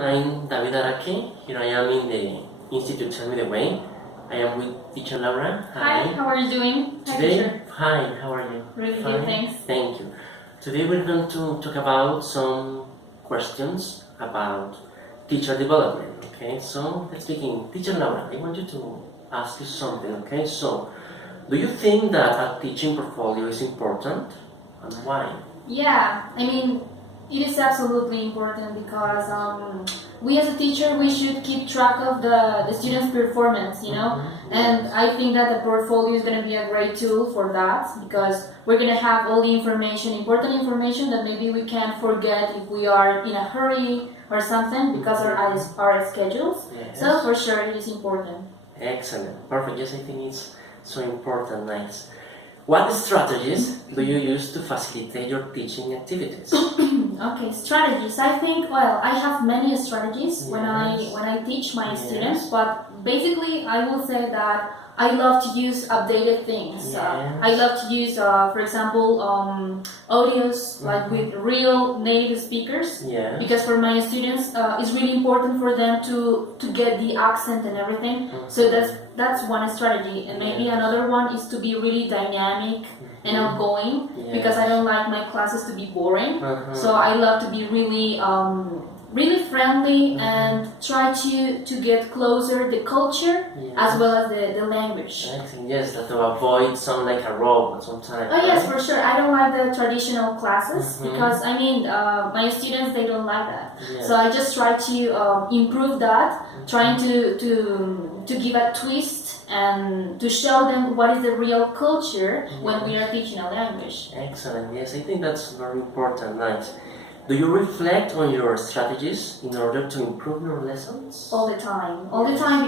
I'm David Araque. Here I am in the Institute Tell Me the Way. I am with teacher Laura. Hi, how are you doing? Today, fine. How are you? Really fine. good, thanks. Thank you. Today we're going to talk about some questions about teacher development. Okay, so let's begin. Teacher Laura, I want you to ask you something. Okay, so do you think that a teaching portfolio is important, and why? Yeah, I mean, it is absolutely important because we as a teacher, we should keep track of the students' performance, you know? And I think that the portfolio is going to be a great tool for that because we're going to have all the information, important information that maybe we can't forget if we are in a hurry or something because of our schedules. Yes. So for sure, it is important. Excellent. Perfect. Yes, I think it's so important. Nice. What strategies do you use to facilitate your teaching activities? Okay, strategies. I think, well, I have many strategies when Yes. I teach my Yes. students, but basically I will say that I love to use updated things. Yes. I love to use, for example, audios like with real native speakers. Yes. Because for my students, it's really important for them to get the accent and everything. So that's one strategy, and maybe Yes. another one is to be really dynamic and outgoing. Yes. Because I don't like my classes to be boring. So I love to be really really friendly and try to get closer the culture as well as the language. I think yes, that to avoid sound like a robot sometimes. Oh yes, right? for sure. I don't like the traditional classes because I mean my students, they don't like that. Yes. So I just try to improve that, trying to give a twist and to show them what is the real culture when we are teaching a language. Excellent. Yes, I think that's very important. Nice. Do you reflect on your strategies in order to improve your lessons? All the time,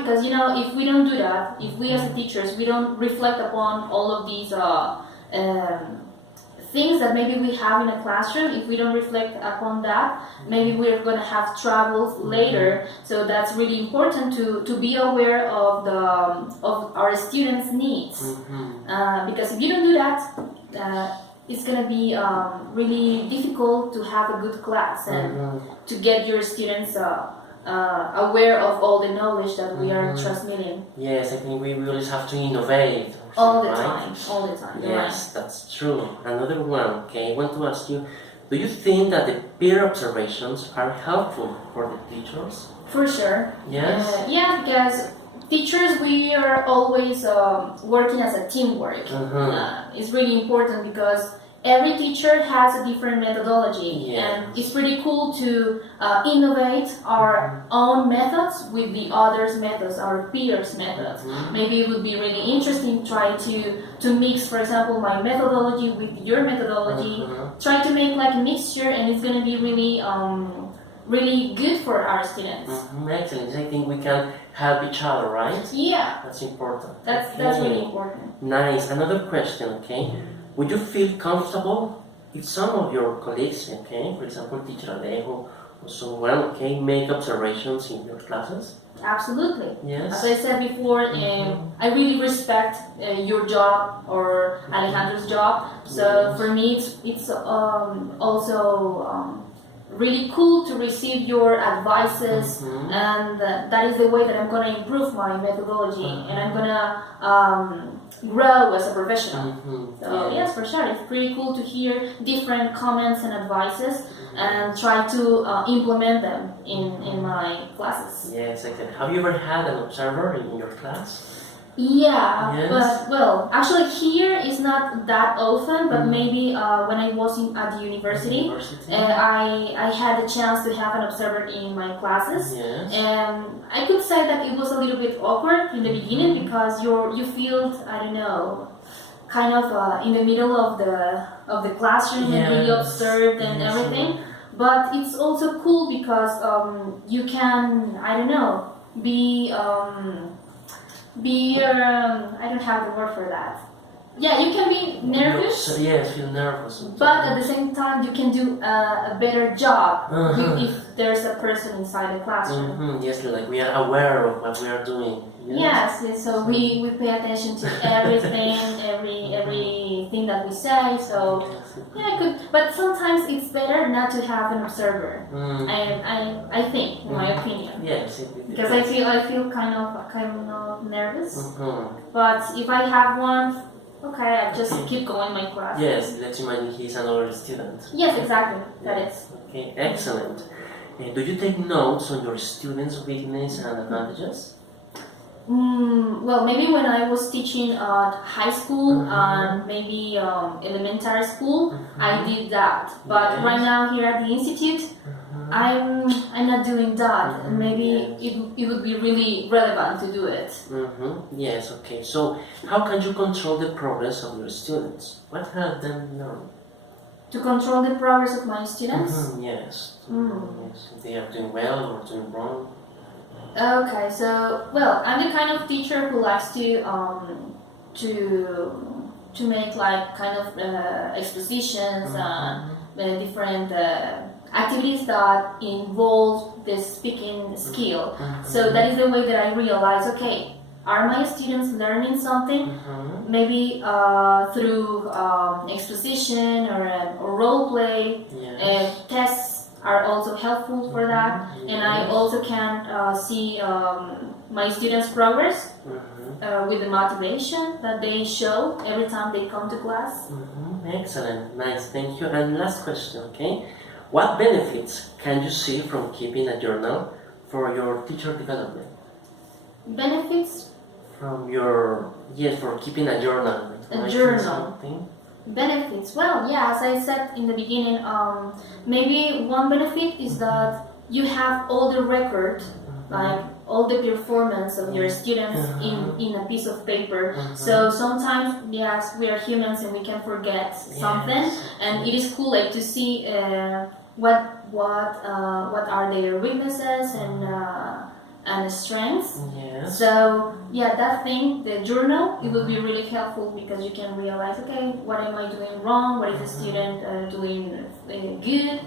because you know, if we don't do that, if we as teachers, we don't reflect upon all of these things that maybe we have in a classroom, if we don't reflect upon that, maybe we're going to have troubles later. So that's really important to be aware of our students' needs, because if you don't do that, it's going to be really difficult to have a good class and to get your students aware of all the knowledge that we are transmitting. Yes, I think we always have to innovate. All the right? time, all the time. Yes, that's true. Another one, okay, I want to ask you, do you think that the peer observations are helpful for the teachers? For sure. Yes? Yeah, because teachers, we are always working as a teamwork. It's really important because every teacher has a different methodology, and it's pretty cool to innovate our own methods with the others' methods, our peers' methods. Maybe it would be really interesting to try to mix, for example, my methodology with your methodology. Try to make like a mixture, and it's going to be really really good for our students. Excellent. I think we can help each other, right? Yeah. That's important. That's really important. Nice. Another question, okay? Would you feel comfortable if some of your colleagues, okay, for example, teacher Alejo or someone, okay, make observations in your classes? Absolutely. Yes. As I said before, I really respect your job or Alejandro's job. So for me, it's also really cool to receive your advices, and that is the way that I'm going to improve my methodology, and I'm going to grow as a professional. So yes, for sure, it's pretty cool to hear different comments and advices and try to implement them in my classes. Yes, exactly. Have you ever had an observer in your class? Yeah, Yes. but well, actually here is not that often, but maybe when I was at the university, I had the chance to have an observer in my classes. Yes. And I could say that it was a little bit awkward in the beginning because you feel, I don't know, kind of in the middle of the classroom and really observed and everything. But it's also cool because you can, I don't know, be I don't have the word for that. yeah, you can be nervous. Yes, feel nervous. But at the same time, you can do a better job if there's a person inside the classroom. Yes, like we are aware of what we are doing. Yes, so we pay attention to everything, everything that we say. So yeah, good. But sometimes it's better not to have an observer. I think, in my opinion. Yes, because I feel kind of nervous. But if I have one, okay, I just keep going my class. Yes, let's imagine he's another student. Yes, exactly. That is. Okay, excellent. Do you take notes on your students' weaknesses and advantages? Well, maybe when I was teaching at high school and maybe elementary school, I did that. But right now here at the institute, I'm not doing that, and maybe it would be really relevant to do it. Yes, okay. So, how can you control the progress of your students? What have them learned? To control the progress of my students? Yes. Yes. If they are doing well or doing wrong. Okay, so well, I'm the kind of teacher who likes to make like kind of expositions and different activities that involve the speaking skill. So that is the way that I realize, okay, are my students learning something? Maybe through exposition or role play, tests are also helpful for that, and I also can see my students' progress with the motivation that they show every time they come to class. Excellent, nice, thank you. And last question, okay? What benefits can you see from keeping a journal for your teacher development? Benefits? From your, for keeping a journal. A journal. Benefits. Well, yeah, as I said in the beginning, maybe one benefit is that you have all the record, like all the performance of your students in a piece of paper. So sometimes, yes, we are humans and we can forget something, and it is cool like to see what are their weaknesses and strengths. So yeah, that thing, the journal, it will be really helpful because you can realize, okay, what am I doing wrong? What is the student doing good?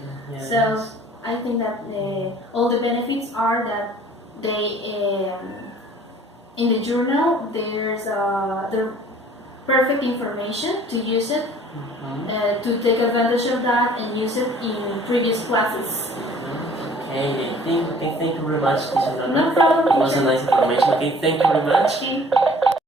So I think that all the benefits are that they in the journal there's the perfect information to use it, to take advantage of that and use it in previous classes. Okay, thank you very much, Teacher. No problem. It was a nice information. Okay, thank you very much. Okay.